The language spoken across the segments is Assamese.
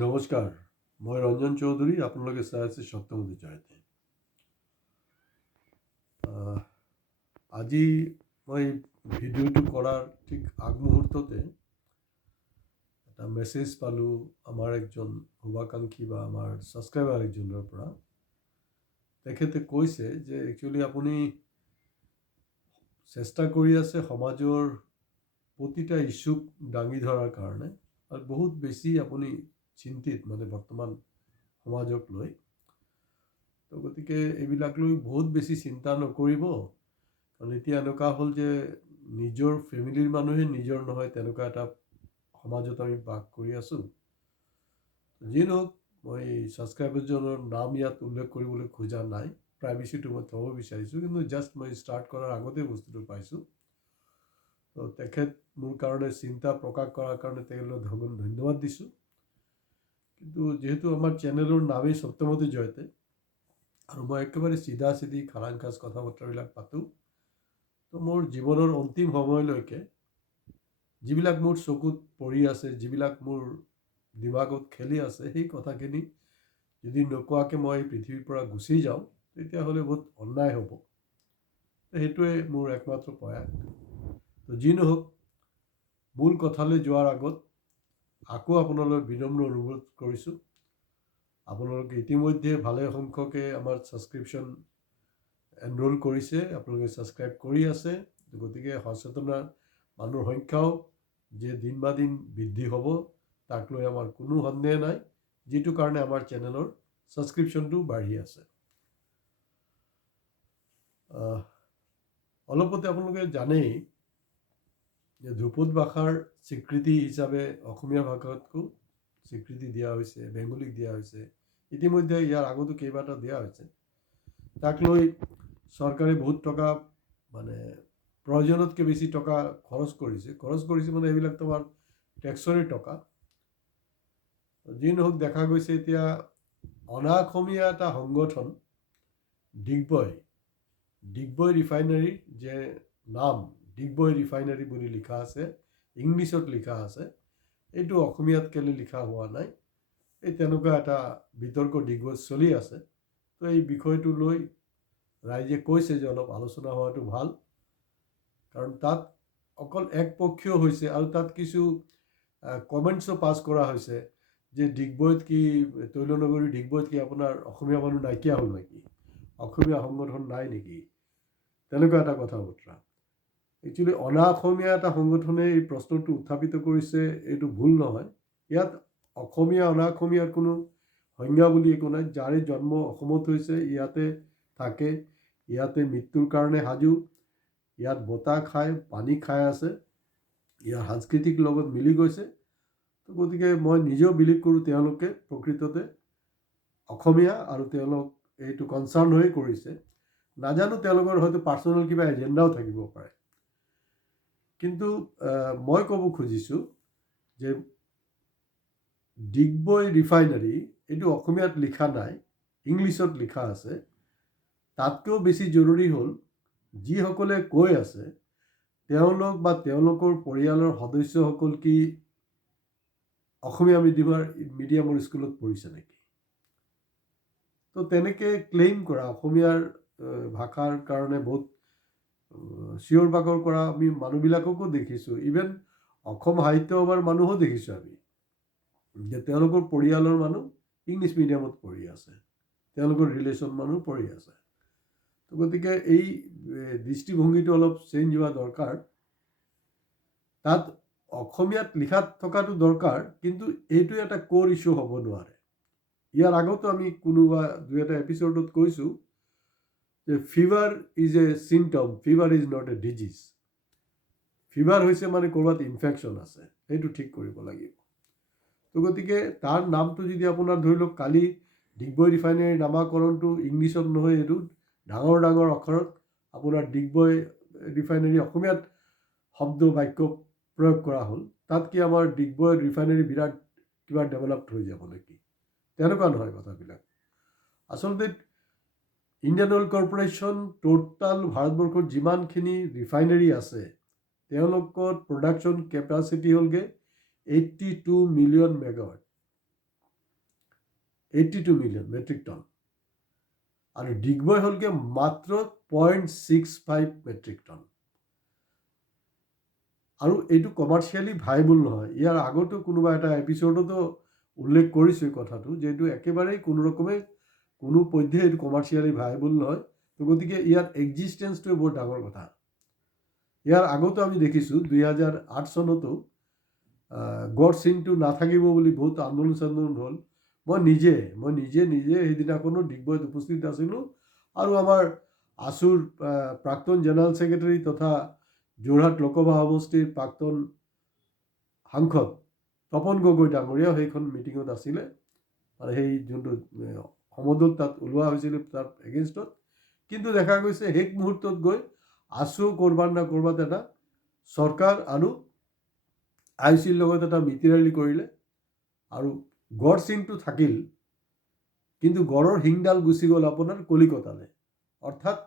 নমস্কাৰ, মই ৰঞ্জন চৌধুৰী। আপোনালোকে চাই আছে সত্যমতী জয়তে। আজি মই ভিডিঅ'টো কৰাৰ ঠিক আগমুহূৰ্ততে এটা মেছেজ পালোঁ আমাৰ একজন শুভাকাংক্ষী বা আমাৰ ছাবস্ক্ৰাইবাৰ একজনৰ পৰা। তেখেতে কৈছে যে একচুৱেলি আপুনি চেষ্টা কৰি আছে সমাজৰ প্ৰতিটা ইছ্যুক দাঙি ধৰাৰ কাৰণে, আৰু বহুত বেছি আপুনি চিন্তিত মানে বৰ্তমান সমাজক লৈ। তো গতিকে এইবিলাক লৈ বহুত বেছি চিন্তা নকৰিব, কাৰণ এতিয়া এনেকুৱা হ'ল যে নিজৰ ফেমিলিৰ মানুহে নিজৰ নহয়, তেনেকুৱা এটা সমাজত আমি বাস কৰি আছোঁ। যি নহওক, মই ছাবস্ক্ৰাইবাৰজনৰ নাম ইয়াত উল্লেখ কৰিবলৈ খোজা নাই, প্ৰাইভেচিটো মই থ'ব বিচাৰিছোঁ, কিন্তু জাষ্ট মই ষ্টাৰ্ট কৰাৰ আগতে বস্তুটো পাইছোঁ। তো তেখেত মোৰ কাৰণে চিন্তা প্ৰকাশ কৰাৰ কাৰণে তেখেতলৈ ধন্যবাদ দিছোঁ। কিন্তু যিহেতু আমাৰ চেনেলৰ নামেই সত্যমতী জয়তে, আৰু মই একেবাৰে চিধা চিধি খাৰাংখাজ কথা বতৰাবিলাক পাতোঁ, তো মোৰ জীৱনৰ অন্তিম সময়লৈকে যিবিলাক মোৰ চকুত পৰি আছে, যিবিলাক মোৰ দিমাগত খেলি আছে, সেই কথাখিনি যদি নোকোৱাকৈ মই পৃথিৱীৰ পৰা গুচি যাওঁ, তেতিয়াহ'লে বহুত অন্যায় হ'ব। সেইটোৱে মোৰ একমাত্ৰ প্ৰয়াস। তো যি নহওক, মূল কথালৈ যোৱাৰ আগত আকৌ আপোনালৈ বিনম্ৰ অনুৰোধ কৰিছোঁ, আপোনালোকে ইতিমধ্যে ভালে সংখ্যকে আমাৰ ছাবস্ক্ৰিপশ্যন এনৰোল কৰিছে, আপোনালোকে ছাবস্ক্ৰাইব কৰি আছে। গতিকে সচেতন মানুহৰ সংখ্যাও যে দিন বা দিন বৃদ্ধি হ'ব, তাক লৈ আমাৰ কোনো সন্দেহ নাই, যিটো কাৰণে আমাৰ চেনেলৰ ছাবস্ক্ৰিপশ্যনটো বাঢ়ি আছে। অলপতে আপোনালোকে জানেই যে ধ্ৰুপদ ভাষাৰ স্বীকৃতি হিচাপে অসমীয়া ভাষাতকো স্বীকৃতি দিয়া হৈছে, বেংগলীক দিয়া হৈছে। ইতিমধ্যে ইয়াৰ আগতো কেইবাটাও দিয়া হৈছে। তাক লৈ চৰকাৰে বহুত টকা মানে প্ৰয়োজনতকৈ বেছি টকা খৰচ কৰিছে মানে এইবিলাক তোমাৰ টেক্সৰে টকা। যি নহওক, দেখা গৈছে এতিয়া অনাঅসমীয়া এটা সংগঠন ডিগবৈ ৰিফাইনাৰী, যে নাম ডিগবৈ ৰিফাইনাৰী বুলি লিখা আছে, ইংলিছত লিখা আছে, এইটো অসমীয়াত কেলৈ লিখা হোৱা নাই, এই তেনেকুৱা এটা বিতৰ্ক ডিগবৈত চলি আছে। তো এই বিষয়টো লৈ ৰাইজে কৈছে যে অলপ আলোচনা হোৱাটো ভাল, কাৰণ তাত অকল একপক্ষীয় হৈছে, আৰু তাত কিছু কমেণ্টছো পাছ কৰা হৈছে যে ডিগবৈত কি, তৈলনগৰী ডিগবৈত কি আপোনাৰ অসমীয়া মানুহ নাইকিয়া হ'ল নেকি, অসমীয়া সংগঠন নাই নেকি, তেনেকুৱা এটা কথা বতৰা। একচুৱেলি অনাঅসমীয়া এটা সংগঠনে এই প্ৰশ্নটো উত্থাপিত কৰিছে, এইটো ভুল নহয়। ইয়াত অসমীয়া অনাঅসমীয়াৰ কোনো সংজ্ঞা বুলি একো নাই। যাৰে জন্ম অসমত হৈছে, ইয়াতে থাকে, ইয়াতে মৃত্যুৰ কাৰণে সাজু, ইয়াত বতাহ খায়, পানী খাই আছে, ইয়াৰ সাংস্কৃতিক লগত মিলি গৈছে। তো গতিকে মই নিজেও বিলিভ কৰোঁ তেওঁলোকে প্ৰকৃততে অসমীয়া, আৰু তেওঁলোক এইটো কনচাৰ্ণ হৈ কৰিছে। নাজানো, তেওঁলোকৰ হয়তো পাৰ্চনেল কিবা এজেণ্ডাও থাকিব পাৰে। কিন্তু মই ক'ব খুজিছোঁ যে ডিগবৈ ৰিফাইনাৰী এইটো অসমীয়াত লিখা নাই, ইংলিছত লিখা আছে। তাতকৈও বেছি জৰুৰী হ'ল, যিসকলে কৈ আছে তেওঁলোক বা তেওঁলোকৰ পৰিয়ালৰ সদস্যসকল কি অসমীয়া মিডিয়ামৰ স্কুলত পঢ়িছে নেকি? তো তেনেকৈ ক্লেইম কৰা, অসমীয়াৰ ভাষাৰ কাৰণে বহুত চিঞৰ বাখৰ কৰা আমি মানুহবিলাককো দেখিছোঁ। ইভেন অসম সাহিত্য সভাৰ মানুহো দেখিছোঁ আমি, যে তেওঁলোকৰ পৰিয়ালৰ মানুহ ইংলিছ মিডিয়ামত পঢ়ি আছে, তেওঁলোকৰ ৰিলেশ্যন মানুহ পঢ়ি আছে। তো গতিকে এই দৃষ্টিভংগীটো অলপ চেঞ্জ হোৱা দৰকাৰ। তাত অসমীয়াত লিখাত থকাটো দৰকাৰ, কিন্তু এইটো এটা ক'ৰ ইছ্যু হ'ব নোৱাৰে। ইয়াৰ আগতো আমি কোনোবা দুই এটা এপিছডত কৈছোঁ যে fever is a symptom, fever is not a disease. Fever হৈছে মানে ক'ৰবাত ইনফেকশ্যন আছে, সেইটো ঠিক কৰিব লাগিব। তো গতিকে তাৰ নামটো যদি আপোনাৰ ধৰি লওক, কালি ডিগবৈ ৰিফাইনাৰীৰ নামাকৰণটো ইংলিছত নহয়, এইটো ডাঙৰ ডাঙৰ অক্ষৰত আপোনাৰ ডিগবৈ ৰিফাইনাৰী অসমীয়াত শব্দ বাক্য প্ৰয়োগ কৰা হ'ল। তাত কি আমাৰ ডিগবৈ ৰিফাইনাৰী বিৰাট কিবা ডেভেলপড হৈ যাব নেকি? তেনেকুৱা নহয় কথাবিলাক। আচলতে ইণ্ডিয়ান অইল কৰ্পৰেশ্যন টোটাল ভাৰতবৰ্ষত যিমানখিনি ৰিফাইনাৰী আছে, তেওঁলোকৰ প্ৰডাকশ্যন কেপাচিটি হ'লগৈ 82 million megawatt. 82 million metric ton আৰু ডিগবৈ হ'লগৈ মাত্ৰ 0.65 মেট্ৰিক টন। আৰু এইটো কমাৰ্চিয়েলি ভাইবল নহয়। ইয়াৰ আগতো কোনোবা এটা এপিছডতো উল্লেখ কৰিছোঁ কথাটো যে এইটো একেবাৰেই কোনো ৰকমে কোনো পধ্যে এইটো কমাৰ্চিয়েলি ভাইবল নহয়। তো গতিকে ইয়াৰ এক্সিষ্টেঞ্চটোৱে বৰ ডাঙৰ কথা। ইয়াৰ আগতো আমি দেখিছোঁ 2008 চনতো গড় চিনটো নাথাকিব বুলি বহুত আন্দোলন চান্দোলন হ'ল। মই নিজে সেইদিনাখনো ডিগবৈত উপস্থিত আছিলোঁ আৰু আমাৰ আছুৰ প্ৰাক্তন জেনেৰেল ছেক্ৰেটাৰী তথা যোৰহাট লোকসভা সমষ্টিৰ প্ৰাক্তন সাংসদ তপন গগৈ ডাঙৰীয়াও সেইখন মিটিঙত আছিলে। আৰু সেই যোনটো সমদল তাত ওলোৱা হৈছিল তাৰ এগেইনষ্টত, কিন্তু দেখা গৈছে শেষ মুহূৰ্তত গৈ আছু ক'ৰবাত না ক'ৰবাত এটা চৰকাৰ আৰু IOCৰ লগত এটা মিতিৰালি কৰিলে আৰু গড় চিনটো থাকিল, কিন্তু গড়ৰ শিংডাল গুচি গ'ল আপোনাৰ কলিকতালৈ। অৰ্থাৎ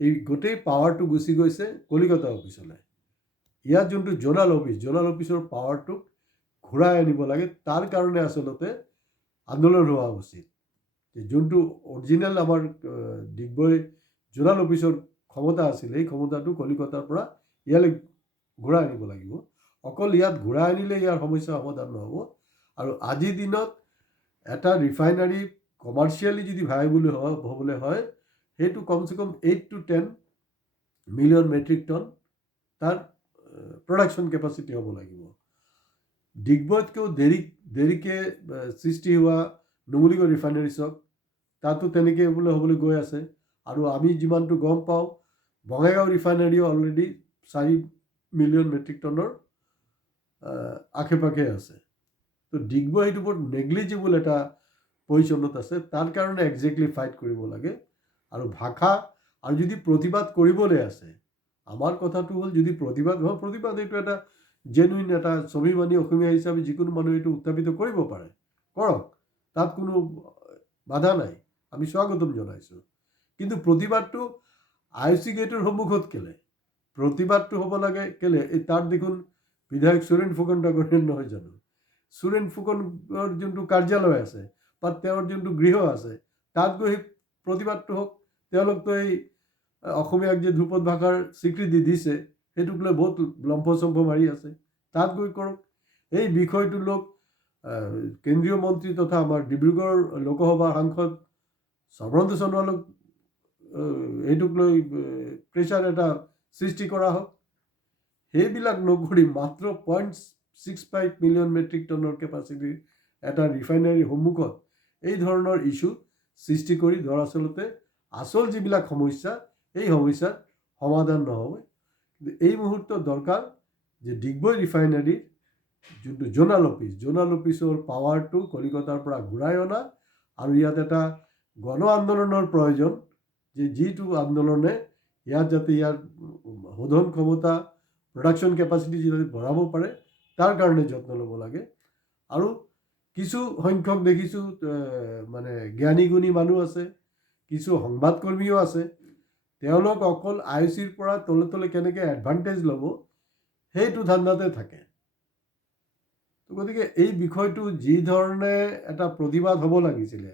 এই গোটেই পাৱাৰটো গুচি গৈছে কলিকতা অফিচলৈ। ইয়াত যোনটো জোনাল অফিচৰ পাৱাৰটোক ঘূৰাই আনিব লাগে। তাৰ কাৰণে আচলতে আন্দোলন হোৱা উচিত। যোনটো অৰিজিনেল আমাৰ ডিগবৈ জোনাল অফিচৰ ক্ষমতা আছিল, সেই ক্ষমতাটো কলিকতাৰ পৰা ইয়ালৈ ঘূৰাই আনিব লাগিব। অকল ইয়াত ঘূৰাই আনিলে ইয়াৰ সমস্যা সমাধান নহ'ব। আৰু আজিৰ দিনত এটা ৰিফাইনাৰী কমাৰ্চিয়েলি যদি ভাইবল হ'বলৈ হয়, সেইটো কমচে কম 8 to 10 মিলিয়ন মেট্ৰিক টন তাৰ প্ৰডাকশ্যন কেপাচিটি হ'ব লাগিব। ডিগবৈতকৈও দেৰিকৈ সৃষ্টি হোৱা নুমলীগড় ৰিফাইনাৰী চক, তাতো তেনেকৈ হ'বলৈ গৈ আছে। আৰু আমি যিমানটো গম পাওঁ, বঙাইগাঁও ৰিফাইনাৰীও অলৰেডি 4 মিলিয়ন মেট্ৰিক টনৰ আশে পাশে আছে। তো ডিগবৈ সেইটো বৰ নেগলিজিবল এটা পজিশ্যনত আছে। তাৰ কাৰণে একজেক্টলি ফাইট কৰিব লাগে। আৰু ভাষা আৰু যদি প্ৰতিবাদ কৰিবলৈ আছে, আমাৰ কথাটো হ'ল যদি প্ৰতিবাদ এইটো এটা জেনুইন এটা স্বাভিমানী অসমীয়া হিচাপে যিকোনো মানুহে এইটো উত্থাপিত কৰিব পাৰে, কৰক, তাত কোনো বাধা নাই, আমি স্বাগতম জনাইছোঁ। কিন্তু প্ৰতিবাদটো IOC গেটৰ সন্মুখত কেলে প্ৰতিবাদটো হ'ব লাগে? কেলে তাত দেখোন বিধায়ক সুৰেন ফুকন ডাঙৰীয়া নহয় জানো? সুৰেন ফুকনৰ যোনটো কাৰ্যালয় আছে বা তেওঁৰ যোনটো গৃহ আছে, তাত গৈ প্ৰতিবাদটো হওক। তেওঁলোকতো এই অসমীয়াক যে ধ্ৰুপদ ভাষাৰ স্বীকৃতি দিছে, সেইটোক লৈ বহুত লম্ফচম্ফ মাৰি আছে, তাত গৈ কৰক। এই বিষয়টো লোক কেন্দ্ৰীয় মন্ত্ৰী তথা আমাৰ ডিব্ৰুগড় লোকসভাৰ সাংসদ সৰ্বানন্দ সোণোৱালক এইটোক লৈ প্ৰেছাৰ এটা সৃষ্টি কৰা হওক। সেইবিলাক নকৰি মাত্ৰ 0.65 মিলিয়ন মেট্ৰিক টনৰ কেপাচিটিৰ এটা ৰিফাইনাৰীৰ সন্মুখত এই ধৰণৰ ইছ্যু সৃষ্টি কৰি দৰাচলতে আচল যিবিলাক সমস্যা, এই সমস্যাৰ সমাধান নহ'ব। এই মুহূৰ্তত দৰকাৰ যে ডিগবৈ ৰিফাইনাৰীৰ যোনটো জোনাল অফিচৰ পাৱাৰটো কলিকতাৰ পৰা ঘূৰাই অনা, আৰু ইয়াত এটা গণ আন্দোলনৰ প্ৰয়োজন, যে যিটো আন্দোলনে ইয়াত যাতে ইয়াৰ শোধন ক্ষমতা, প্ৰডাকশ্যন কেপাচিটি যাতে বঢ়াব পাৰে, তাৰ কাৰণে যত্ন ল'ব লাগে। আৰু কিছু সংখ্যক দেখিছোঁ মানে জ্ঞানী গুণী মানুহ আছে, কিছু সংবাদকৰ্মীও আছে, তেওঁলোক অকল IOCৰ পৰা তলে কেনেকৈ এডভান্টেজ ল'ব সেইটো ধান্দাতে থাকে। গতিকে এই বিষয়টো যি ধৰণে এটা প্ৰতিবাদ হ'ব লাগিছিলে,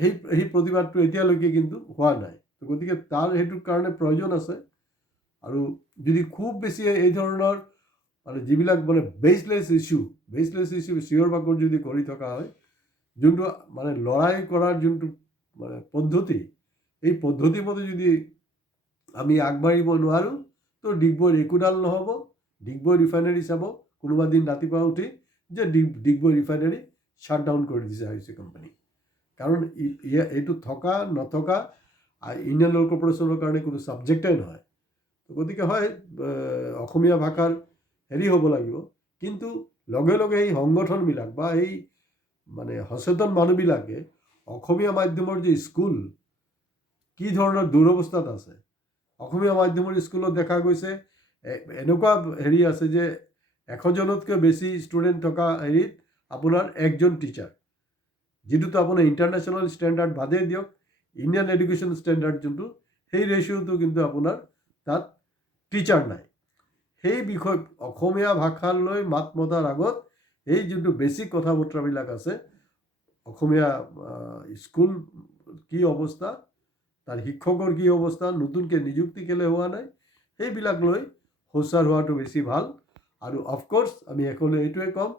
সেই প্ৰতিবাদটো এতিয়ালৈকে কিন্তু হোৱা নাই। গতিকে তাৰ সেইটোৰ কাৰণে প্ৰয়োজন আছে। আৰু যদি খুব বেছি এই ধৰণৰ মানে যিবিলাক মানে বেচলেছ ইছ্যু চিঞৰ বাখৰ যদি কৰি থকা হয়, যোনটো মানে লৰাই কৰাৰ যোনটো মানে পদ্ধতি, এই পদ্ধতিৰ মতে যদি আমি আগবাঢ়িব নোৱাৰোঁ, তো ডিগবৈৰ একোডাল নহ'ব। ডিগবৈ ৰিফাইনাৰী চাব কোনোবা দিন ৰাতিপুৱা উঠি যে ডিগবৈ ৰিফাইনাৰী শ্বাটডাউন কৰি দিছে IOC কোম্পানী। কাৰণ এইটো থকা নথকা ইণ্ডিয়ান অইল কৰ্পৰেশ্যনৰ কাৰণে কোনো ছাবজেক্টেই নহয়। গতিকে হয় অসমীয়া ভাষাৰ হেৰি হ'ব লাগিব, কিন্তু লগে লগে এই সংগঠনবিলাক বা এই মানে সচেতন মানুহবিলাকে অসমীয়া মাধ্যমৰ যে স্কুল কি ধৰণৰ দুৰৱস্থাত আছে। অসমীয়া মাধ্যমৰ স্কুলত দেখা গৈছে এনেকুৱা হেৰি আছে যে 100জনতকৈ বেছি ষ্টুডেণ্ট থকা হেৰিত আপোনাৰ 1জন টিচাৰ, যিটোতো আপোনাৰ ইণ্টাৰনেশ্যনেল ষ্টেণ্ডাৰ্ড বাদেই দিয়ক, ইণ্ডিয়ান এডুকেশ্যন ষ্টেণ্ডাৰ্ড যোনটো, সেই ৰেচিঅ'টো কিন্তু আপোনাৰ তাত টিচাৰ নাই। সেই বিষয় অসমীয়া ভাষালৈ মাত মতাৰ আগত এই যোনটো বেছিক কথা বতৰাবিলাক আছে, অসমীয়া স্কুল কি অৱস্থা, তাৰ শিক্ষকৰ কি অৱস্থা, নতুনকৈ নিযুক্তি কেলৈ হোৱা নাই, সেইবিলাক লৈ সোচ্চাৰ হোৱাটো বেছি ভাল। আৰু অফক'ৰ্ছ আমি শেষলৈ এইটোৱে ক'ম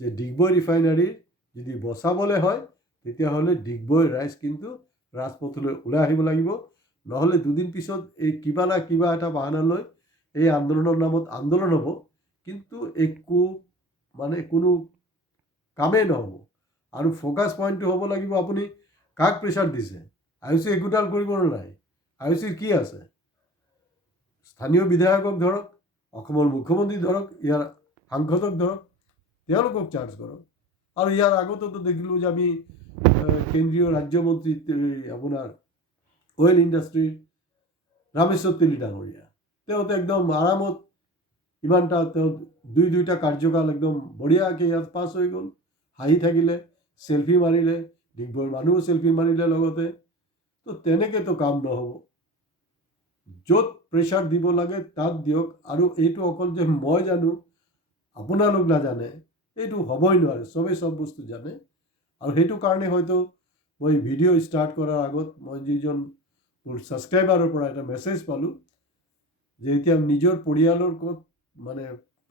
যে ডিগবৈ ৰিফাইনাৰী যদি বচাবলৈ হয় তেতিয়াহ'লে ডিগবৈ ৰাইজ কিন্তু ৰাজপথলৈ ওলাই আহিব লাগিব। নহ'লে দুদিন পিছত এই কিবা না কিবা এটা বাহানা লৈ এই আন্দোলনৰ নামত আন্দোলন হ'ব, কিন্তু একো কোনো কামেই নহ'ব। আৰু ফ'কাছ পইণ্টটো হ'ব লাগিব আপুনি কাক প্ৰেছাৰ দিছে। আয়ুষে একোডাল কৰিবলৈ নাই। আয়ুষিৰ কি আছে? স্থানীয় বিধায়কক ধৰক, অসমৰ মুখ্যমন্ত্ৰী ধৰক, ইয়াৰ সাংসদক ধৰক, তেওঁলোকক চাৰ্জ কৰক। আৰু ইয়াৰ আগতেতো দেখিলোঁ যে আমি কেন্দ্ৰীয় ৰাজ্যমন্ত্ৰী আপোনাৰ অইল ইণ্ডাষ্ট্ৰীৰ ৰামেশ্বৰ তেলী ডাঙৰীয়া, তেওঁতো একদম আৰামত ইমানটা তেওঁ দুইটা কাৰ্যকাল একদম বঢ়িয়াকৈ ইয়াত পাছ হৈ গ'ল। হাঁহি থাকিলে, চেলফি মাৰিলে, ডিগবৈৰ মানুহো চেলফি মাৰিলে লগতে। তো তেনেকৈতো কাম নহ'ব। য'ত প্ৰেছাৰ দিব লাগে তাত দিয়ক। আৰু এইটো অকল যে মই জানো আপোনালোক নাজানে, এইটো হ'বই নোৱাৰে। চবেই চব বস্তু জানে। আৰু সেইটো কাৰণে হয়তো মই ভিডিঅ' ষ্টাৰ্ট কৰাৰ আগত মই যিজন মোৰ ছাবস্ক্ৰাইবাৰৰ পৰা এটা মেছেজ পালোঁ যে এতিয়া নিজৰ পৰিয়ালৰ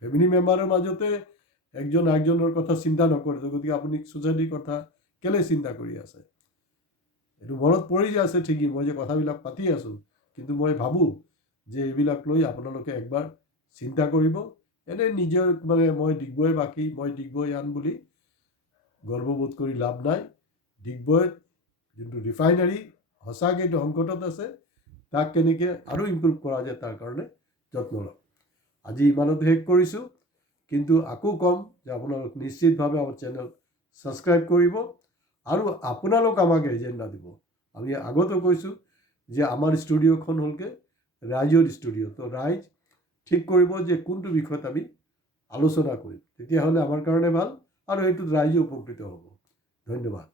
ফেমিলি মেম্বাৰৰ মাজতে একজনৰ কথা চিন্তা নকৰে, গতিকে আপুনি ছ'চাইটিৰ কথা কেলৈ চিন্তা কৰি আছে? এইটো মনত পৰি আছে ঠিকেই, মই যে কথাবিলাক পাতি আছোঁ, কিন্তু মই ভাবোঁ যে এইবিলাক লৈ আপোনালোকে একবাৰ চিন্তা কৰিব। এনেই নিজৰ মই ডিগবৈবাসী, মই ডিগবৈয়ান বুলি গৰ্ববোধ কৰি লাভ নাই। ডিগবৈত যোনটো ৰিফাইনাৰী সঁচাকৈ এইটো সংকটত আছে, তাক কেনেকৈ আৰু ইম্প্ৰুভ কৰা যায় তাৰ কাৰণে যত্ন লওক। আজি ইমানতে শেষ কৰিছোঁ, কিন্তু আকৌ ক'ম যে আপোনালোক নিশ্চিতভাৱে আমাৰ চেনেল ছাবস্ক্ৰাইব কৰিব আৰু আপোনালোক আমাক এজেণ্ডা দিব। আমি আগতে কৈছোঁ যে আমাৰ ষ্টুডিঅ'খন হ'লগৈ ৰাইজৰ ষ্টুডিঅ'। তো ৰাইজ ঠিক কৰিব যে কোনটো বিষয়ত আমি আলোচনা কৰিম, তেতিয়াহ'লে আমাৰ কাৰণে ভাল আৰু এইটোত ৰাইজে উপকৃত হ'ব। ধন্যবাদ।